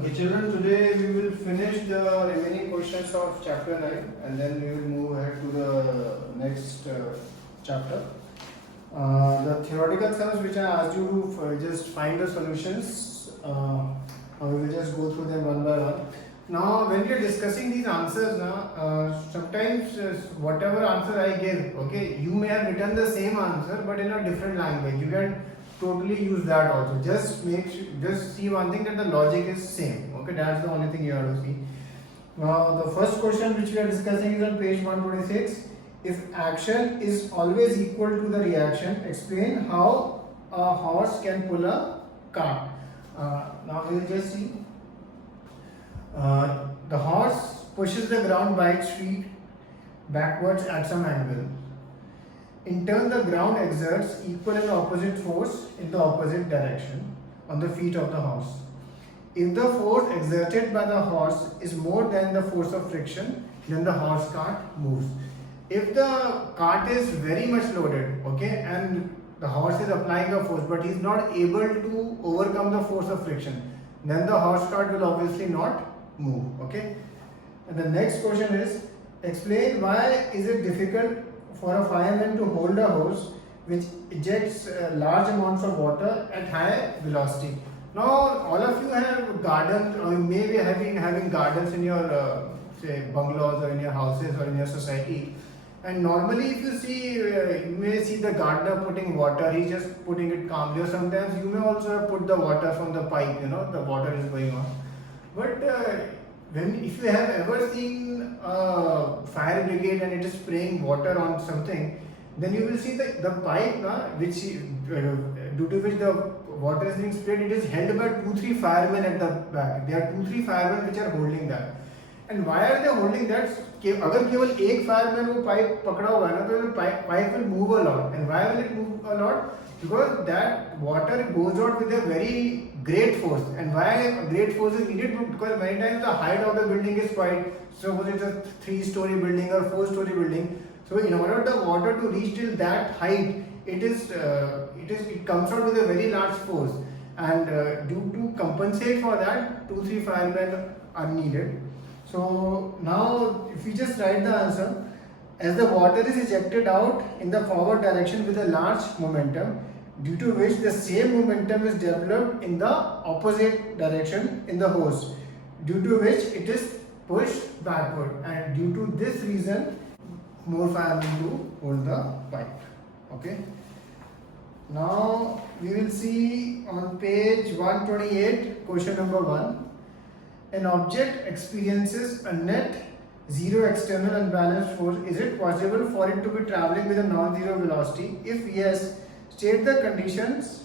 Okay, children, today we will finish the remaining questions of chapter 9 and then we will move ahead to the next chapter. The theoretical sums which I asked you to just find the solutions, we will just go through them one by one. Now, when we are discussing these answers, sometimes whatever answer I give, okay, you may have written the same answer but in a different language. You can totally use that also. Just see one thing, that the logic is same. Okay, that's the only thing you have to see. Now, the first question which we are discussing is on page 126. If action is always equal to the reaction, explain how a horse can pull a cart. Now we will just see. The horse pushes the ground by its feet backwards at some angle. In turn, the ground exerts equal and opposite force in the opposite direction on the feet of the horse. If the force exerted by the horse is more than the force of friction, then the horse cart moves. If the cart is very much loaded, okay, and the horse is applying a force but he is not able to overcome the force of friction, then the horse cart will obviously not move. Okay. And the next question is, explain why is it difficult for a fireman to hold a hose which ejects large amounts of water at high velocity. Now, all of you have gardens, or you may be having gardens in your say bungalows or in your houses or in your society. And normally, if you see, you may see the gardener putting water. He's just putting it calmly. Or sometimes you may also have put the water from the pipe. You know, the water is going on. But if you have ever seen a fire brigade and it is spraying water on something, then you will see the pipe, due to which the water is being sprayed, it is held by 2-3 firemen at the back. There are 2-3 firemen which are holding that. And why are they holding that? अगर केवल एक fireman वो pipe पकड़ा हुआ है ना, तो pipe will move a lot. And why will it move a lot? Because that water goes out with a very great force. And why a great force is needed? Because many times the height of the building is quite, suppose it's a 3-story building or 4-story building. So in order the water to reach till that height, it comes out with a very large force. And due to compensate for that, 2-3 firemen are needed. So now if we just write the answer, as the water is ejected out in the forward direction with a large momentum, due to which the same momentum is developed in the opposite direction in the hose, due to which it is pushed backward, and due to this reason more firemen to hold the pipe. Okay. Now we will see on page 128 question number 1. An object experiences a net zero external unbalanced force. Is it possible for it to be traveling with a non-zero velocity? If yes, state the conditions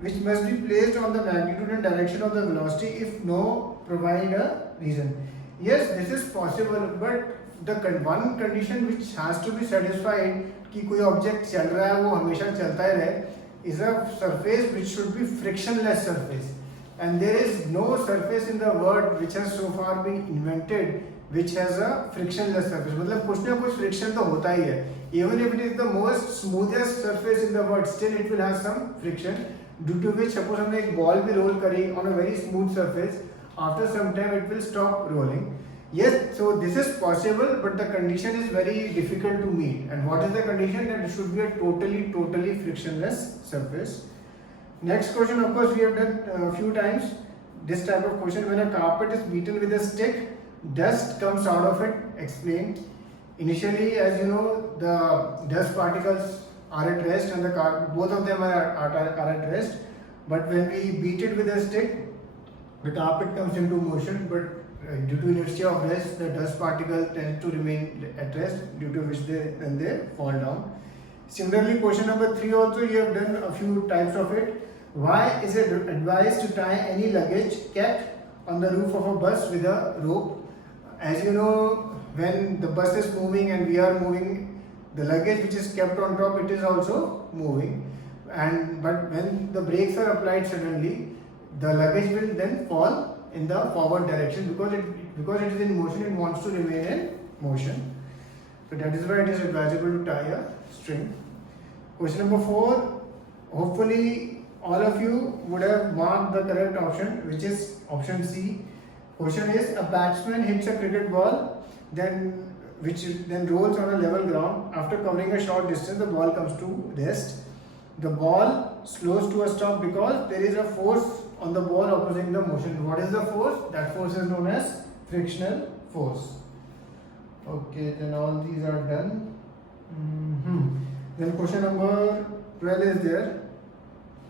which must be placed on the magnitude and direction of the velocity. If no, provide a reason. Yes, this is possible, but the one condition which has to be satisfied कि कोई object चल रहा है वो हमेशा चलता ही रहे, is a surface which should be frictionless surface. And there is no surface in the world which has so far been invented which has a frictionless surface. मतलब कुछ ना कुछ friction तो होता ही है. Even if it is the most smoothest surface in the world, still it will have some friction. Due to which, suppose हमने एक ball भी roll करी on a very smooth surface, after some time it will stop rolling. Yes, so this is possible, but the condition is very difficult to meet. And what is the condition? That it should be a totally frictionless surface. Next question, of course, we have done a few times this type of question. When a carpet is beaten with a stick, dust comes out of it. Explain. Initially, as you know, the dust particles are at rest and both of them are at rest. But when we beat it with a stick, the carpet comes into motion. But due to inertia of rest, the dust particle tends to remain at rest, due to which they fall down. Similarly, question number 3 also, you have done a few types of it. Why is it advised to tie any luggage kept on the roof of a bus with a rope? As you know, when the bus is moving and we are moving, the luggage which is kept on top, it is also moving. But when the brakes are applied suddenly, the luggage will then fall in the forward direction because it is in motion, it wants to remain in motion. So that is why it is advisable to tie a string. Question number 4. Hopefully all of you would have marked the correct option, which is Option C. Question is, a batsman hits a cricket ball, which then rolls on a level ground. After covering a short distance, the ball comes to rest. The ball slows to a stop because there is a force on the ball opposing the motion. What is the force? That force is known as frictional force. Okay, then all these are done. Then question number 12 is there.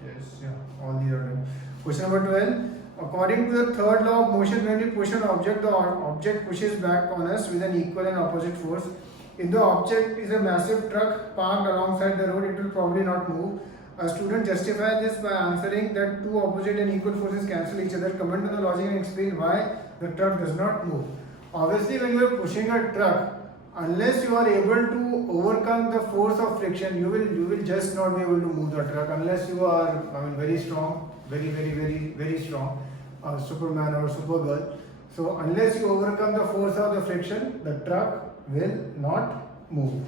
Yes, yeah, all these are done. Question number 12. According to the third law of motion, when we push an object, the object pushes back on us with an equal and opposite force. If the object is a massive truck parked alongside the road, it will probably not move. A student justifies this by answering that two opposite and equal forces cancel each other. Comment on the logic and explain why the truck does not move. Obviously, when you are pushing a truck, unless you are able to overcome the force of friction, you will just not be able to move the truck unless you are very strong, very strong, Superman or Supergirl. So unless you overcome the force of the friction, the truck will not move.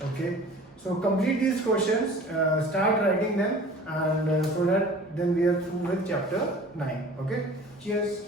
Okay. So complete these questions, start writing them, and so that then we are through with chapter 9. Okay. Cheers.